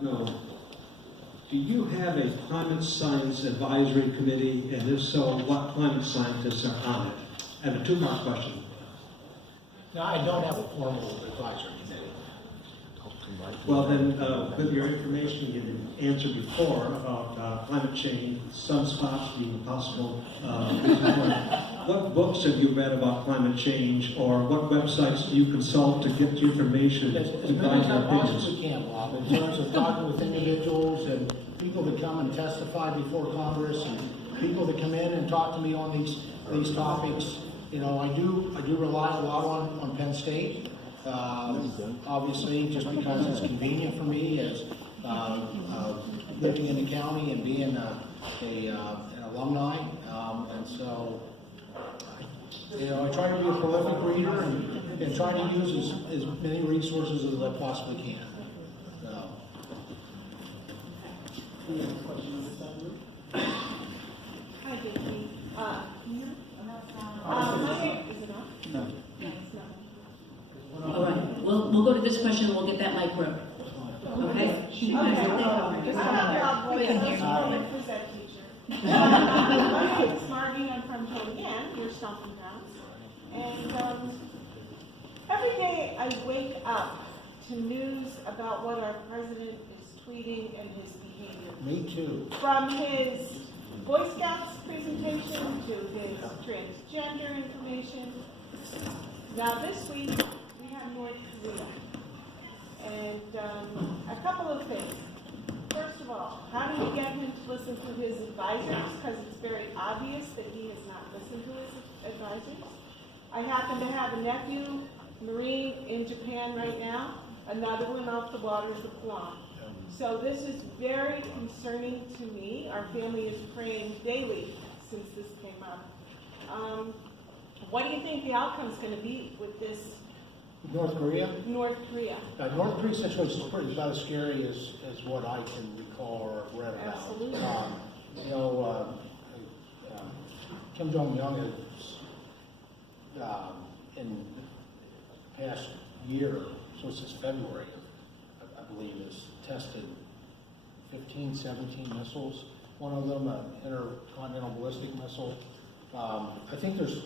No. Do you have a climate science advisory committee, and if so, what climate scientists are on it? And a two-part question. No, I don't have a formal advisory committee. Well, then, with your information you didn't answer before about climate change, sunspots being possible reason for it, what books have you read about climate change, or what websites do you consult to get your information As to many guide as your I opinions? possibly can, Bob, in terms of talking with individuals and people that come and testify before Congress and people that come in and talk to me on these topics. You know, I do rely a lot on Penn State. Obviously, just because it's convenient for me as living in the county and being an alumni, and so you know, I try to be a prolific reader and try to use as many resources as I possibly can. Any other questions on this side? Hi, Vicky. Is it off? No. It's not. All right, we'll go to this question and we'll get that mic broke. Okay? Just a loud voice. I'm a present teacher. My name is Margie. I'm from Cheyenne, near Thompson Town. And every day I wake up to news about what our president is tweeting and his behavior. Me too. From his Boy Scouts presentation to his transgender information. Now this week we have North Korea. And a couple of things. First of all, how do we get him to listen to his advisors? Because it's very obvious that he has not listened to his advisors. I happen to have a nephew, Marine, in Japan right now. Another one off the waters of Guam. So this is very concerning to me. Our family is praying daily since this came up. What do you think the outcome is going to be with this North Korea? North Korea? North Korea situation is about as scary as what I can recall or have read about. Absolutely. You know, Kim Jong-un has, in the past year, so since February, I believe, has tested 15, 17 missiles. One of them, an intercontinental ballistic missile. I think there's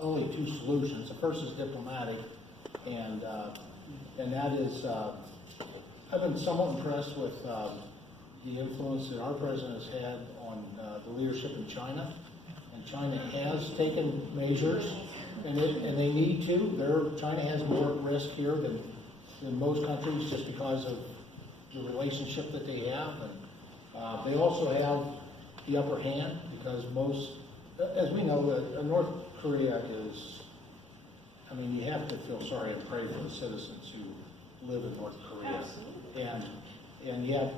only two solutions. The first is diplomatic, and that is, I've been somewhat impressed with the influence that our president has had on the leadership in China, and China has taken measures, and they need to. China has more risk here than most countries just because of the relationship that they have, and they also have the upper hand because as we know, North Korea is, I mean, you have to feel sorry and pray for the citizens who live in North Korea. Absolutely. And yet,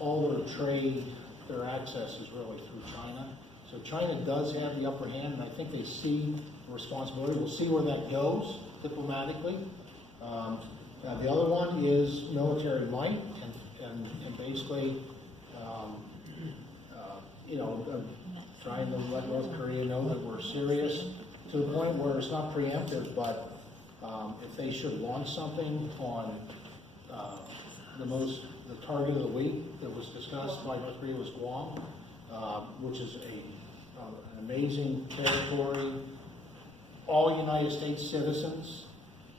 all their trade, their access is really through China. So China does have the upper hand, and I think they see the responsibility. We'll see where that goes diplomatically. The other one is military might, and basically, trying to let North Korea know that we're serious to the point where it's not preemptive, but if they should launch something on the target of the week that was discussed by North Korea was Guam, which is an amazing territory, all United States citizens.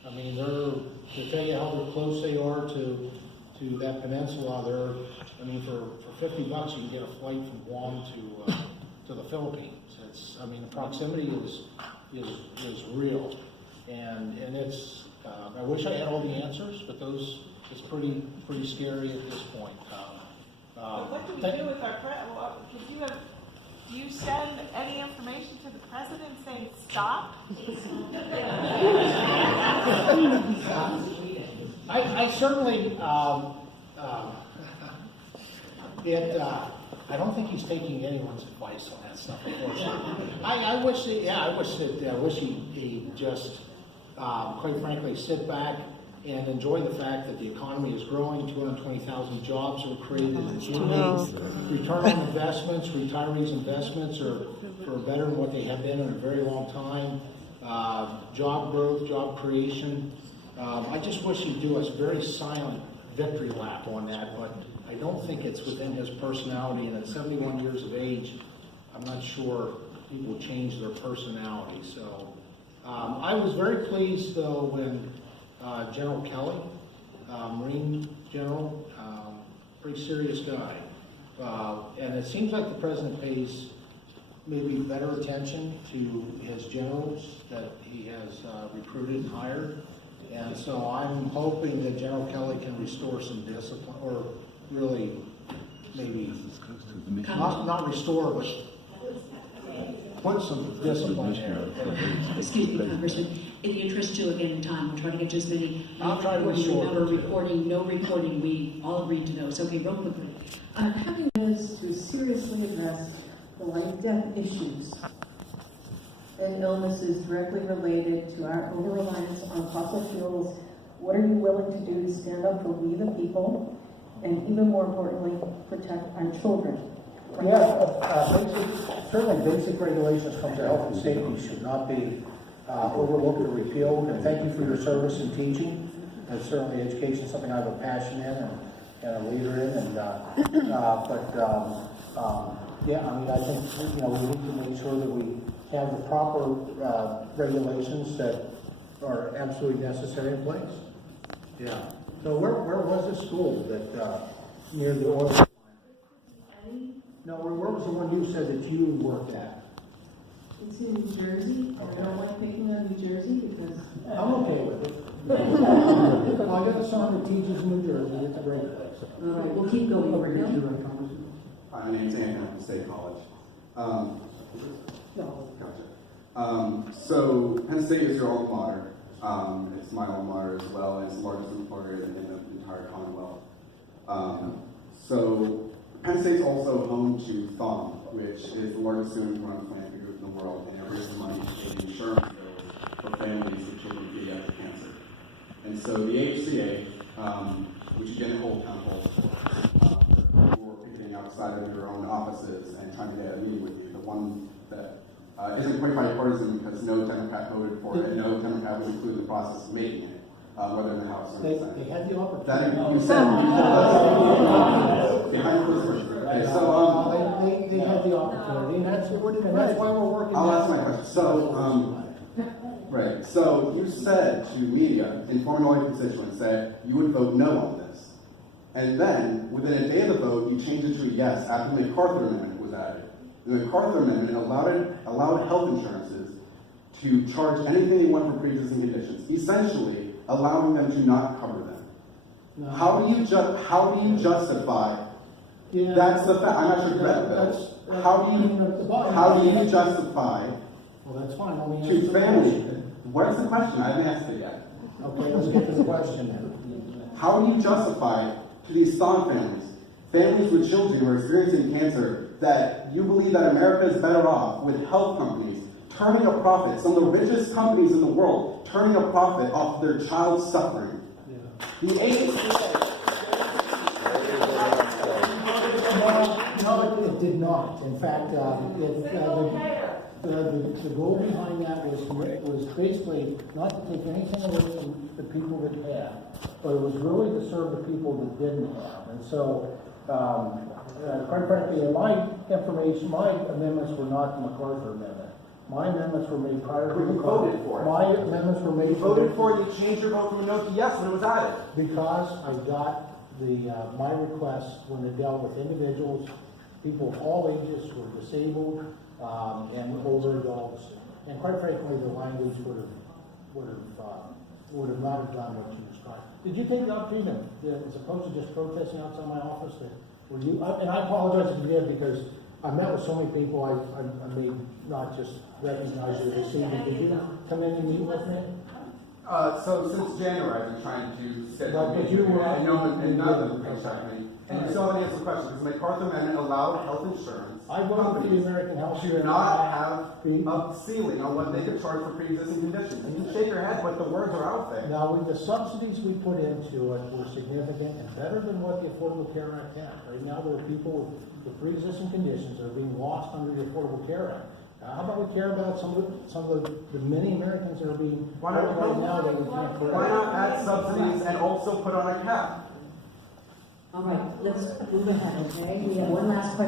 I mean, to tell you how close they are to that peninsula, I mean, for $50 you can get a flight from Guam to the Philippines. I mean, the proximity is real, and it's. I wish I had all the answers, but it's pretty scary at this point. But what do we do with our president? Do you send any information to the president saying stop? I certainly, I don't think he's taking anyone's advice on that stuff, unfortunately. I wish he'd just, quite frankly, sit back and enjoy the fact that the economy is growing. 220,000 jobs were created in June. Return on investments, retirees' investments are better than what they have been in a very long time. Job growth, job creation. I just wish he'd do a very silent, victory lap on that, but I don't think it's within his personality, and at 71 years of age, I'm not sure people change their personality. So I was very pleased, though, when General Kelly, Marine General, pretty serious guy, and it seems like the president pays maybe better attention to his generals that he has recruited and hired. And so I'm hoping that General Kelly can restore some discipline, or really maybe not restore, but put some discipline there. Excuse me, Congressman. In the interest, too, again, in time, we'll try to get to as many. I'll try to be short. Remember, recording, no recording, we all agreed to those. Okay, real quickly. Having is to seriously address the life-death issues and illnesses directly related to our over-reliance on fossil fuels. What are you willing to do to stand up for we the people, and even more importantly, protect our children? Certainly basic regulations come to health and safety should not be overlooked or repealed, and thank you for your service in teaching. And certainly education is something I have a passion in and a leader in, yeah, I mean, I think, we need to make sure that we have the proper regulations that are absolutely necessary in place. Yeah. So where was this school that near the oil refinery? No, where was the one you said that you worked at? It's in New Jersey. I don't like picking on New Jersey because I'm okay with it. I got a son that teaches in New Jersey. It's a great place. All right, we'll keep going over here. Hi, my name's Anthony from State College. Gotcha. So Penn State is your alma mater. It's my alma mater as well, and it's the largest employer in the entire Commonwealth. So Penn State's also home to Thumb, which is the largest student-run philanthropy group in the world, and it raises money to pay insurance bills for families of children with pediatric cancer. And so the HCA, which again hold town halls, who were picketing outside of your own offices and trying to get a meeting with you, the one that isn't quite bipartisan because no Democrat voted for it, and no Democrat was included in the process of making it, whether in the House or the Senate. They had the opportunity. That you said behind closed doors. Okay, so they had the opportunity, and that's why we're working. I'll ask my question. So right. So you said to media, informing all your constituents, that you would vote no on this, and then within a day of the vote, you changed it to a yes after the MacArthur Amendment was added. The MacArthur Amendment allowed health insurances to charge anything they want for pre-existing conditions, essentially allowing them to not cover them. No. How do you justify? Yeah, that's the fact. I'm not sure that. How do you justify? Well, that's fine. To families. What is the question? I haven't asked it yet. Okay, let's get to the question then. How do you justify to these Thom families with children who are experiencing cancer, that you believe that America is better off with health companies turning a profit, some of the richest companies in the world, turning a profit off their child's suffering? Yeah. The agency. No, it did not. In fact, the goal behind that was basically not to take anything away from the people that had, but it was really to serve the people that didn't have. And so, quite frankly, my amendments were not the MacArthur Amendment. My amendments were made prior to You voted for it. My amendments were made. You voted for it. You changed your vote from a no to yes when it was added. Because I got my requests when it dealt with individuals, people of all ages who were disabled, and older adults, and quite frankly, the language would have not have done what you described. Did you take the opportunity, as opposed to just protesting outside my office, and I apologize if you did, because I met with so many people, I may not just recognize you this evening. Did you come in and meet with me? So since January, I've been trying to schedule But you were and none of them reached out to me. And you still haven't answered the question, because the MacArthur Amendment allowed health insurance I voted for the American Health to not have a ceiling on what they could charge for pre-existing conditions. And you shake your head, but the words are out there. Now, with the subsidies we put into it were significant and better than what the Affordable Care Act had. Right now, there are people with pre-existing conditions that are being lost under the Affordable Care Act. Now, how about we care about some of the many Americans that are being Why not, right now that we can't correct? why not add subsidies and also put on a cap? All right, let's move ahead, okay? We have one last question.